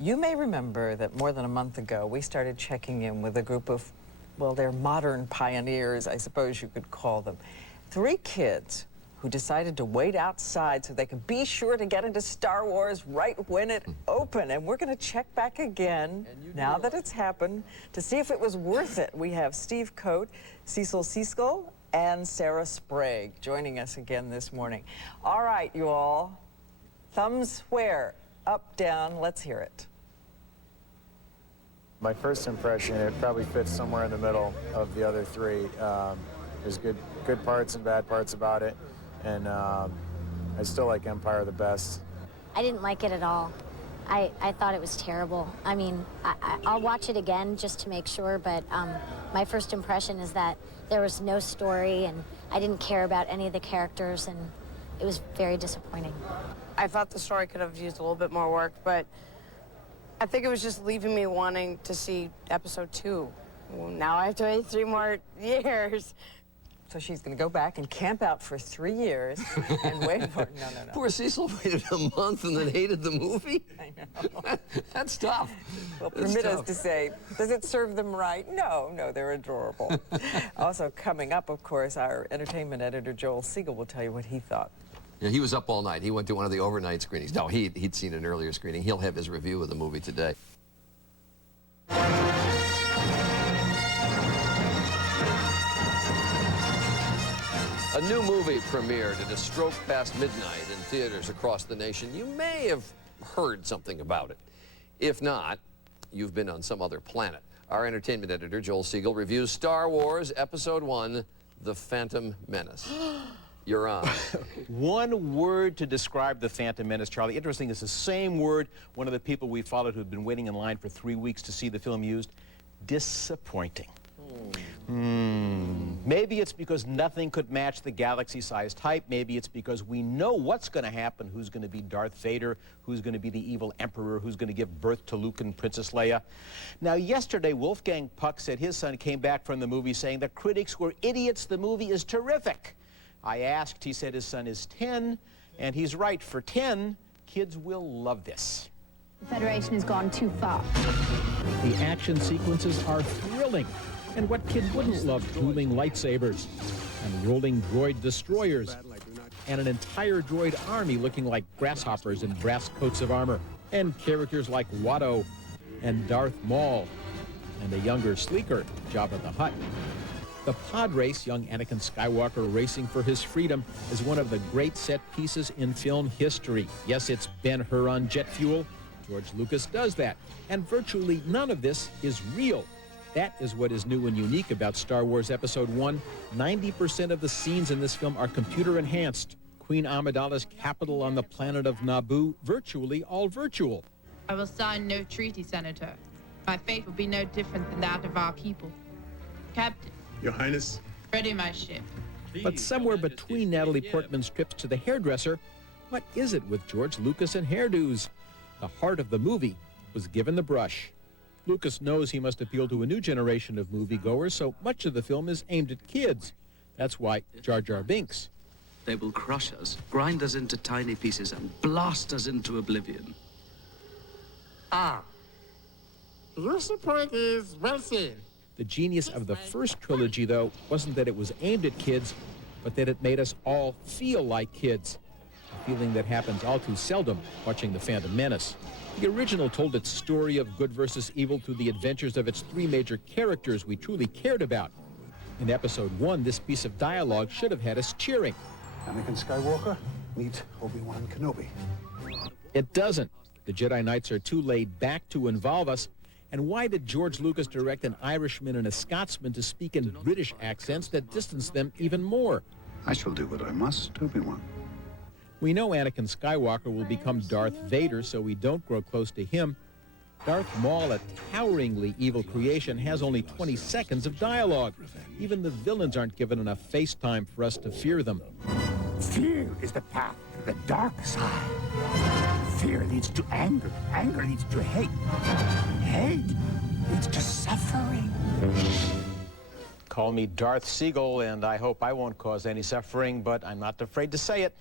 You may remember that more than a month ago, we started checking in with a group of, well, they're modern pioneers, I suppose you could call them. 3 kids who decided to wait outside so they could be sure to get into Star Wars right when it opened. And we're going to check back again, now that it's happened, to see if it was worth it. We have Steve Coate, Cecil Siskel, and Sarah Sprague joining us again this morning. All right, you all. Thumbs where? Up, down, let's hear it. My first impression, it probably fits somewhere in the middle of the other 3. There's good parts and bad parts about it, and I still like Empire the best. I didn't like it at all. I thought it was terrible. I mean, I'll watch it again just to make sure, but my first impression is that there was no story, and I didn't care about any of the characters, and it was very disappointing. I thought the story could have used a little bit more work, but I think it was just leaving me wanting to see episode 2. Well, now I have to wait 3 more years. So she's going to go back and camp out for 3 years and wait for it. No. Poor Cecil waited a month and then hated the movie. I know. That's tough. Well, permit us to say, does it serve them right? No, they're adorable. Also coming up, of course, our entertainment editor, Joel Siegel, will tell you what he thought. Yeah, he was up all night. He went to one of the overnight screenings. No, he'd seen an earlier screening. He'll have his review of the movie today. A new movie premiered at a stroke past midnight in theaters across the nation. You may have heard something about it. If not, you've been on some other planet. Our entertainment editor, Joel Siegel, reviews Star Wars Episode 1, The Phantom Menace. You're on. One word to describe The Phantom Menace, Charlie. Interesting, it's the same word one of the people we followed who'd been waiting in line for 3 weeks to see the film used. Disappointing. Maybe it's because nothing could match the galaxy-sized hype. Maybe it's because we know what's going to happen, who's going to be Darth Vader, who's going to be the evil Emperor, who's going to give birth to Luke and Princess Leia. Now, yesterday, Wolfgang Puck said his son came back from the movie saying the critics were idiots, the movie is terrific. I asked, he said his son is 10, and he's right. For 10, kids will love this. The Federation has gone too far. The action sequences are thrilling. And what kid wouldn't love dueling lightsabers and rolling droid destroyers and an entire droid army looking like grasshoppers in brass coats of armor, and characters like Watto and Darth Maul and a younger, sleeker Jabba the Hutt. The pod race, young Anakin Skywalker racing for his freedom, is one of the great set pieces in film history. Yes, it's Ben-Hur on jet fuel. George Lucas does that. And virtually none of this is real. That is what is new and unique about Star Wars Episode 1. 90% of the scenes in this film are computer-enhanced. Queen Amidala's capital on the planet of Naboo, virtually all virtual. I will sign no treaty, Senator. My fate will be no different than that of our people. Captain. Your Highness. Ready my ship. But somewhere between Natalie Portman's trips to the hairdresser, what is it with George Lucas and hairdos? The heart of the movie was given the brush. Lucas knows he must appeal to a new generation of moviegoers, so much of the film is aimed at kids. That's why Jar Jar Binks. They will crush us, grind us into tiny pieces, and blast us into oblivion. Ah. Your support is well seen. The genius of the first trilogy, though, wasn't that it was aimed at kids, but that it made us all feel like kids. A feeling that happens all too seldom watching The Phantom Menace. The original told its story of good versus evil through the adventures of its 3 major characters we truly cared about. In Episode 1, this piece of dialogue should have had us cheering. Anakin Skywalker, meet Obi-Wan Kenobi. It doesn't. The Jedi Knights are too laid back to involve us. And why did George Lucas direct an Irishman and a Scotsman to speak in British accents that distance them even more? I shall do what I must, Obi-Wan. We know Anakin Skywalker will become Darth Vader, so we don't grow close to him. Darth Maul, a toweringly evil creation, has only 20 seconds of dialogue. Even the villains aren't given enough face time for us to fear them. Fear is the path to the dark side. Fear leads to anger. Anger leads to hate. Hate leads to suffering. Call me Darth Siegel, and I hope I won't cause any suffering, but I'm not afraid to say it.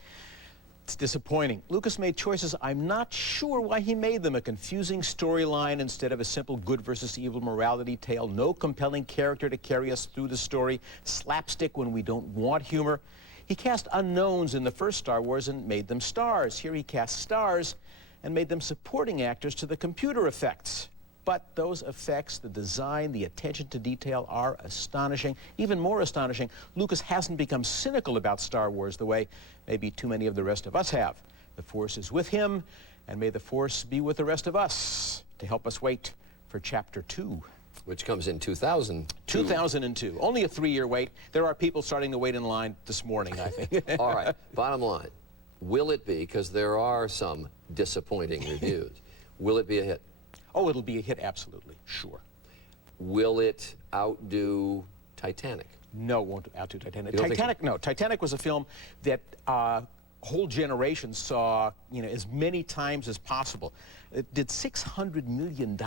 It's disappointing. Lucas made choices I'm not sure why he made them. A confusing storyline instead of a simple good versus evil morality tale. No compelling character to carry us through the story. Slapstick when we don't want humor. He cast unknowns in the first Star Wars and made them stars. Here he cast stars and made them supporting actors to the computer effects. But those effects, the design, the attention to detail are astonishing. Even more astonishing, Lucas hasn't become cynical about Star Wars the way maybe too many of the rest of us have. The Force is with him, and may the Force be with the rest of us to help us wait for Chapter 2. Which comes in 2000. 2002. Only a 3-year wait. There are people starting to wait in line this morning, I think. All right, bottom line, will it be, because there are some disappointing reviews, will it be a hit? Oh, it'll be a hit, absolutely, sure. Will it outdo Titanic? No, it won't outdo Titanic. You don't think so? No. Titanic was a film that whole generation saw, as many times as possible. It did $600 million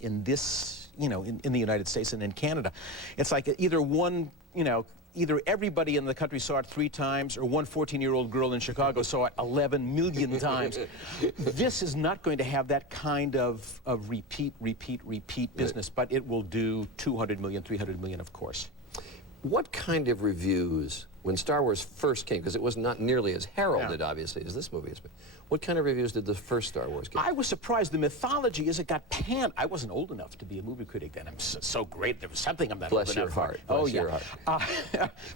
in this, in the United States and in Canada. It's like either one, either everybody in the country saw it 3 times, or one 14-year-old girl in Chicago saw it 11 million times. This is not going to have that kind of repeat business, but it will do 200 million, 300 million, of course. What kind of reviews, when Star Wars first came, because it was not nearly as heralded, obviously, as this movie has been, what kind of reviews did the first Star Wars get? I was surprised. The mythology is it got panned. I wasn't old enough to be a movie critic then. I'm so great. There was something I'm not old enough for. Bless your heart.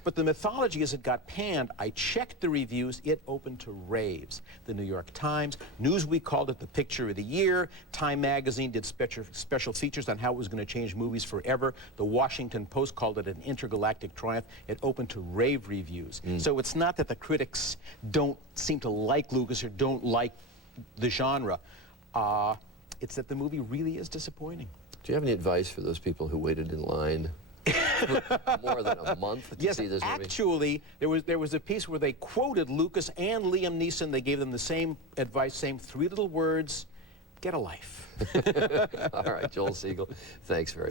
But the mythology is it got panned. I checked the reviews. It opened to raves. The New York Times, Newsweek called it the picture of the year. Time magazine did special features on how it was going to change movies forever. The Washington Post called it an intergalactic triumph. It opened to rave reviews. So it's not that the critics don't seem to like Lucas or don't like the genre. It's that the movie really is disappointing. Do you have any advice for those people who waited in line for more than a month to see this movie? Actually, there was a piece where they quoted Lucas and Liam Neeson. They gave them the same advice, same 3 little words: get a life. All right, Joel Siegel, thanks very much.